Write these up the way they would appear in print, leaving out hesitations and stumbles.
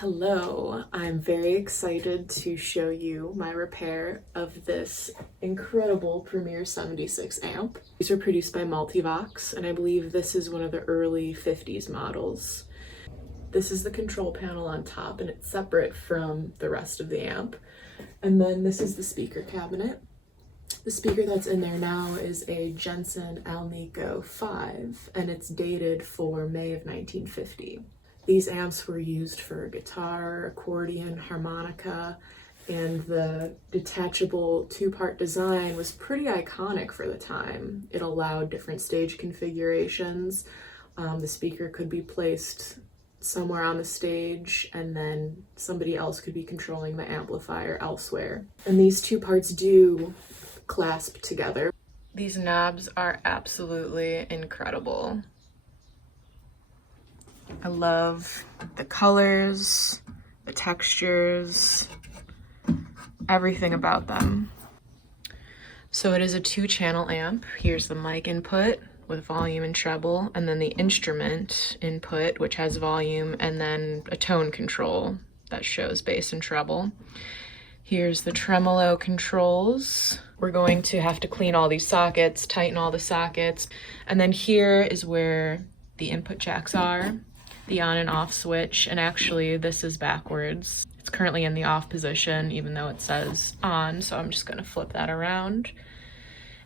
Hello, I'm very excited to show you my repair of this incredible Premier 76 amp. These were produced by Multivox, and I believe this is one of the early 50s models. This is the control panel on top, and it's separate from the rest of the amp. And then this is the speaker cabinet. The speaker that's in there now is a Jensen Alnico 5, and it's dated for May of 1950. These amps were used for guitar, accordion, harmonica, and the detachable two-part design was pretty iconic for the time. It allowed different stage configurations. The speaker could be placed somewhere on the stage, and then somebody else could be controlling the amplifier elsewhere. And these two parts do clasp together. These knobs are absolutely incredible. I love the colors, the textures, everything about them. So it is a 2-channel amp. Here's the mic input with volume and treble, and then the instrument input, which has volume, and then a tone control that shows bass and treble. Here's the tremolo controls. We're going to have to clean all these sockets, tighten all the sockets. And then here is where the input jacks are, the on and off switch, and actually this is backwards. It's currently in the off position, even though it says on, so I'm just gonna flip that around.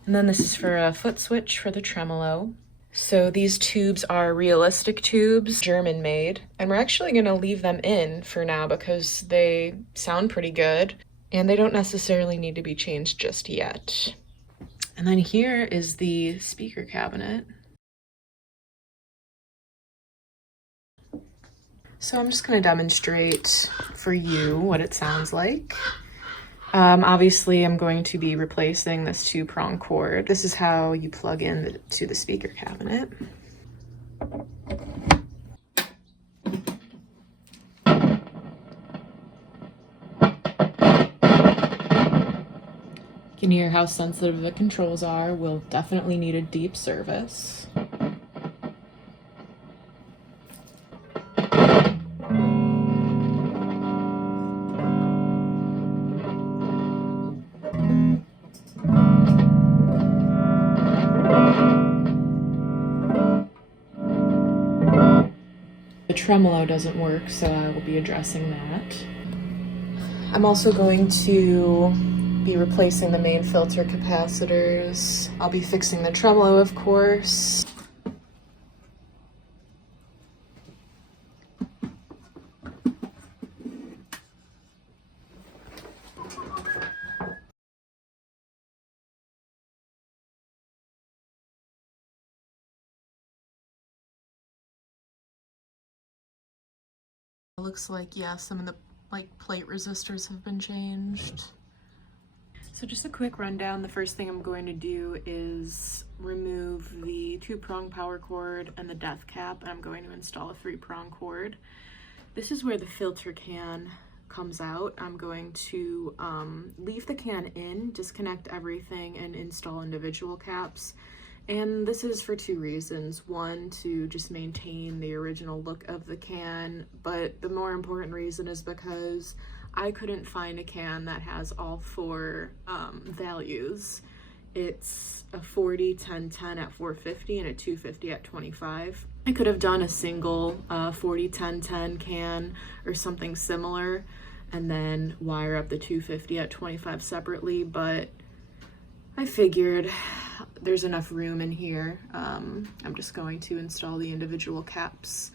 And then this is for a foot switch for the tremolo. So these tubes are realistic tubes, German made, and we're actually gonna leave them in for now because they sound pretty good and they don't necessarily need to be changed just yet. And then here is the speaker cabinet. So I'm just going to demonstrate for you what it sounds like. Obviously, I'm going to be replacing this 2-prong cord. This is how you plug in to the speaker cabinet. You can hear how sensitive the controls are. We'll definitely need a deep service. The tremolo doesn't work, so I will be addressing that. I'm also going to be replacing the main filter capacitors. I'll be fixing the tremolo, of course. It looks like, yeah, some of the plate resistors have been changed. So just a quick rundown. The first thing I'm going to do is remove the 2-prong power cord and the death cap, and I'm going to install a 3-prong cord. This is where the filter can comes out. I'm going to leave the can in, disconnect everything, and install individual caps. And this is for 2 reasons. One, to just maintain the original look of the can, but the more important reason is because I couldn't find a can that has all 4 values. It's a 40, 10, 10 at 450 and a 250 at 25. I could have done a single 40, 10, 10 can or something similar and then wire up the 250 at 25 separately, but I figured there's enough room in here. I'm just going to install the individual caps,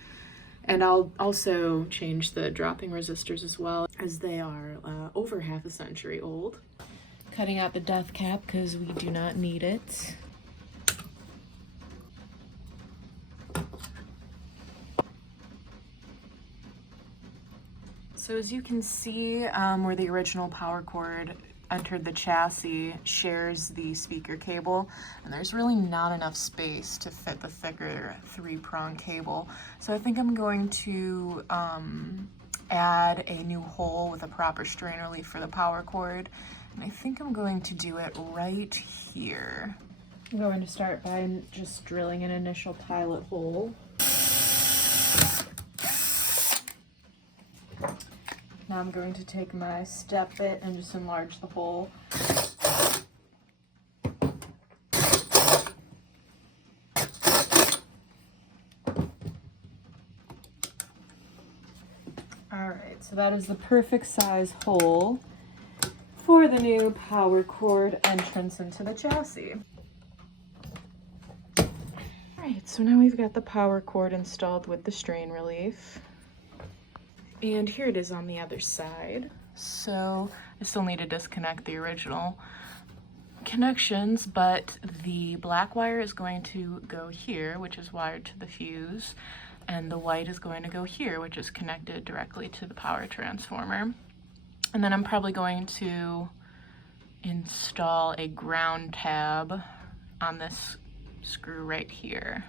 and I'll also change the dropping resistors as well, as they are over half a century old. Cutting out the death cap because we do not need it. So as you can see, where the original power cord entered the chassis shares the speaker cable, and there's really not enough space to fit the thicker 3-prong cable. So I think I'm going to add a new hole with a proper strainer leaf for the power cord, and I think I'm going to do it right here. I'm going to start by just drilling an initial pilot hole. Now I'm going to take my step bit and just enlarge the hole. Alright, so that is the perfect size hole for the new power cord entrance into the chassis. Alright, so now we've got the power cord installed with the strain relief. And here it is on the other side. So I still need to disconnect the original connections, but the black wire is going to go here, which is wired to the fuse, and the white is going to go here, which is connected directly to the power transformer. And then I'm probably going to install a ground tab on this screw right here.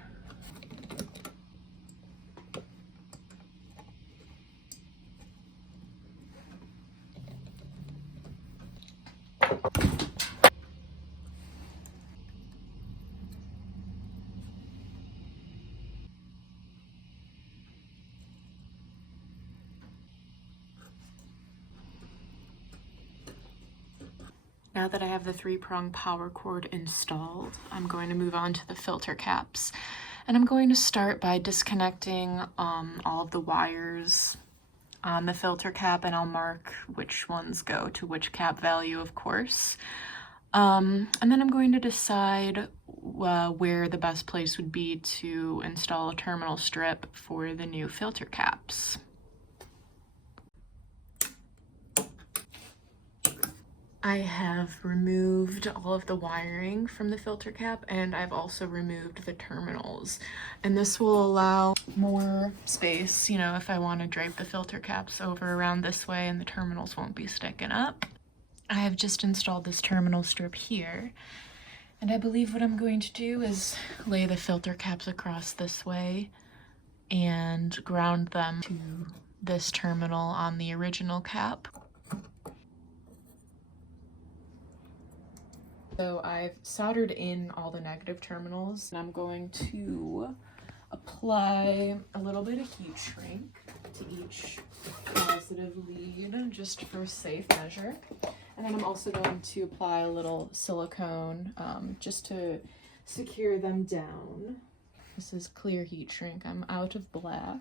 Now that I have the 3-prong power cord installed, I'm going to move on to the filter caps. And I'm going to start by disconnecting all of the wires on the filter cap, and I'll mark which ones go to which cap value, of course. And then I'm going to decide where the best place would be to install a terminal strip for the new filter caps. I have removed all of the wiring from the filter cap, and I've also removed the terminals. And this will allow more space, you know, if I want to drape the filter caps over around this way and the terminals won't be sticking up. I have just installed this terminal strip here, and I believe what I'm going to do is lay the filter caps across this way and ground them to this terminal on the original cap. So I've soldered in all the negative terminals, and I'm going to apply a little bit of heat shrink to each positive lead, just for safe measure. And then I'm also going to apply a little silicone just to secure them down. This is clear heat shrink. I'm out of black.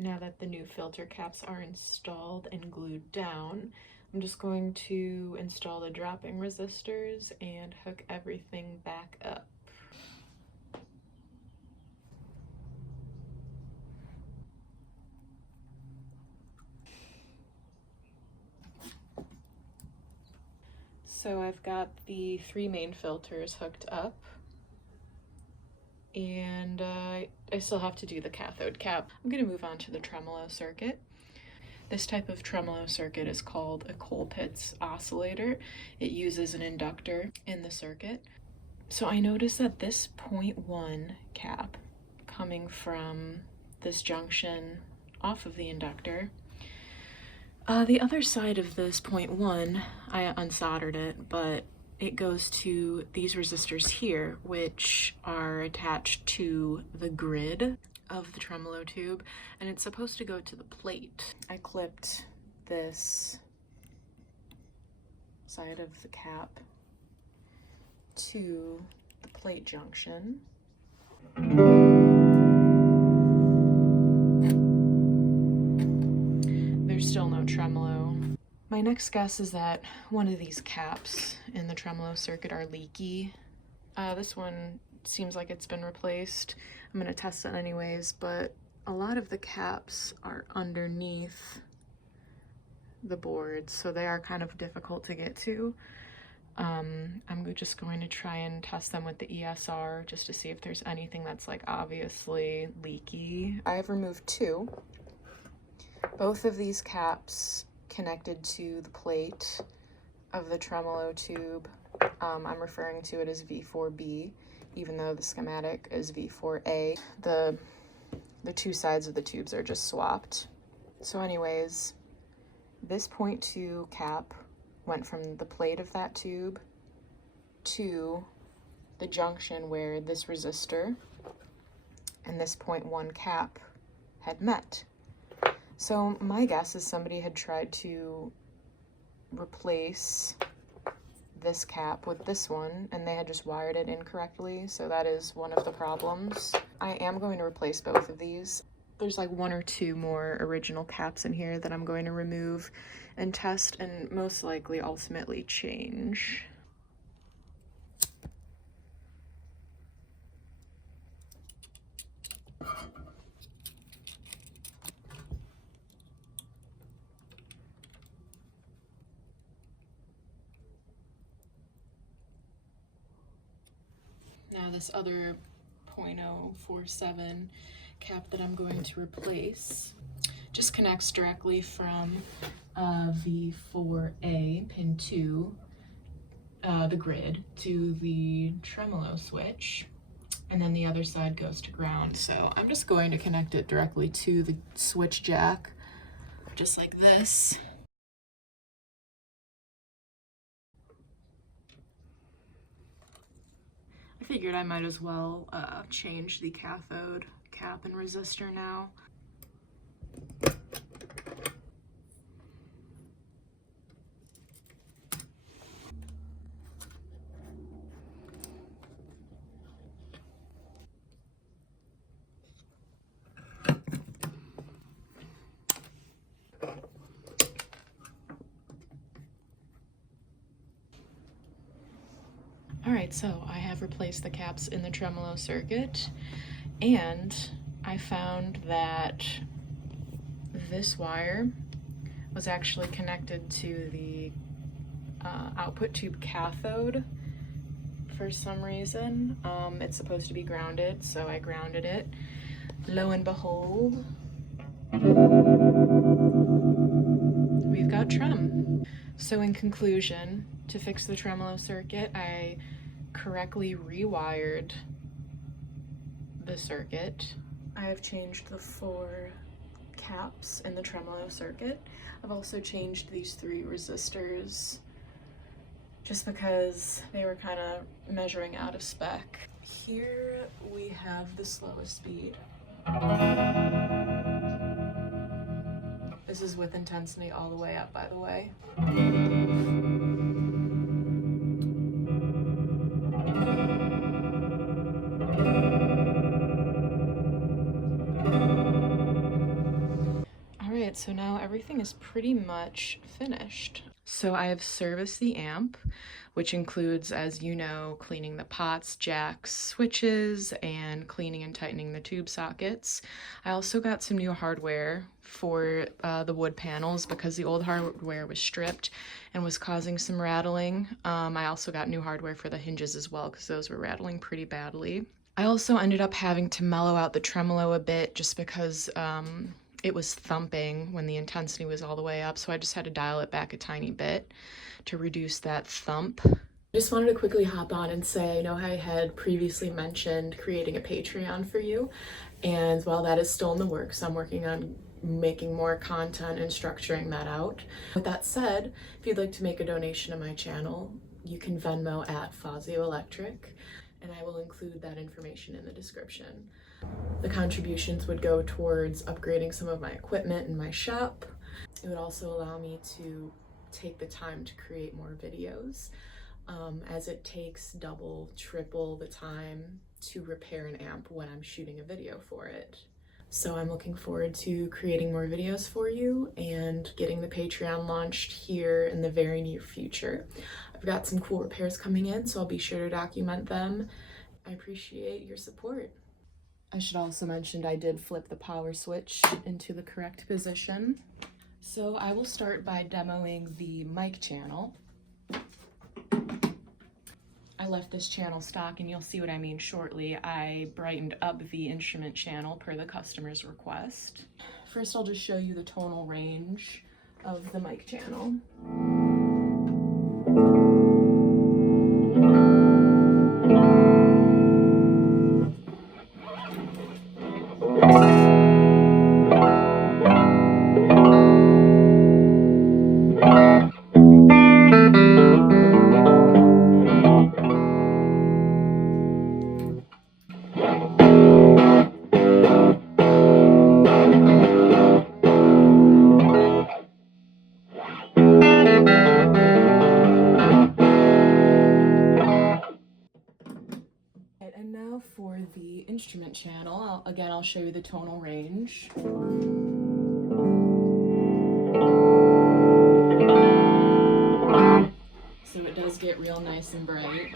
Now that the new filter caps are installed and glued down, I'm just going to install the dropping resistors and hook everything back up. So I've got the 3 main filters hooked up, and I still have to do the cathode cap. I'm going to move on to the tremolo circuit. This type of tremolo circuit is called a Colpitts oscillator. It uses an inductor in the circuit. So I noticed that this 0.1 cap coming from this junction off of the inductor, the other side of this 0.1, I unsoldered it, but it goes to these resistors here, which are attached to the grid of the tremolo tube, and it's supposed to go to the plate. I clipped this side of the cap to the plate junction. There's still no tremolo. My next guess is that one of these caps in the tremolo circuit are leaky. This one seems like it's been replaced. I'm gonna test it anyways, but a lot of the caps are underneath the board, so they are kind of difficult to get to. I'm just going to try and test them with the ESR just to see if there's anything that's like obviously leaky. I've removed 2. Both of these caps connected to the plate of the tremolo tube. I'm referring to it as V4B. even though the schematic is V4A. The two sides of the tubes are just swapped. So anyways, this 0.2 cap went from the plate of that tube to the junction where this resistor and this 0.1 cap had met. So my guess is somebody had tried to replace this cap with this one and they had just wired it incorrectly, so that is one of the problems. I am going to replace both of these. There's like 1 or 2 more original caps in here that I'm going to remove and test and most likely ultimately change. Now this other 0.047 cap that I'm going to replace just connects directly from V4A pin 2, the grid, to the tremolo switch, and then the other side goes to ground. So I'm just going to connect it directly to the switch jack, just like this. I figured I might as well change the cathode cap and resistor now. Alright, so I have replaced the caps in the tremolo circuit, and I found that this wire was actually connected to the output tube cathode for some reason. It's supposed to be grounded, so I grounded it. Lo and behold, we've got trem. So in conclusion, to fix the tremolo circuit, I correctly rewired the circuit. I have changed the 4 caps in the tremolo circuit. I've also changed these 3 resistors just because they were kind of measuring out of spec. Here we have the slowest speed. This is with intensity all the way up, by the way. Alright, so now everything is pretty much finished. So I have serviced the amp, which includes, as you know, cleaning the pots, jacks, switches, and cleaning and tightening the tube sockets. I also got some new hardware for the wood panels because the old hardware was stripped and was causing some rattling. I also got new hardware for the hinges as well because those were rattling pretty badly. I also ended up having to mellow out the tremolo a bit just because it was thumping when the intensity was all the way up, so I just had to dial it back a tiny bit to reduce that thump. I just wanted to quickly hop on and say, I know I had previously mentioned creating a Patreon for you, and while that is still in the works, I'm working on making more content and structuring that out. With that said, if you'd like to make a donation to my channel, you can Venmo at Fazio Electric, and I will include that information in the description. The contributions would go towards upgrading some of my equipment in my shop. It would also allow me to take the time to create more videos, as it takes double, triple the time to repair an amp when I'm shooting a video for it. So I'm looking forward to creating more videos for you and getting the Patreon launched here in the very near future. I've got some cool repairs coming in, so I'll be sure to document them. I appreciate your support. I should also mention I did flip the power switch into the correct position. So I will start by demoing the mic channel. I left this channel stock and you'll see what I mean shortly. I brightened up the instrument channel per the customer's request. First I'll just show you the tonal range of the mic channel. second channel. Again, I'll show you the tonal range. So it does get real nice and bright.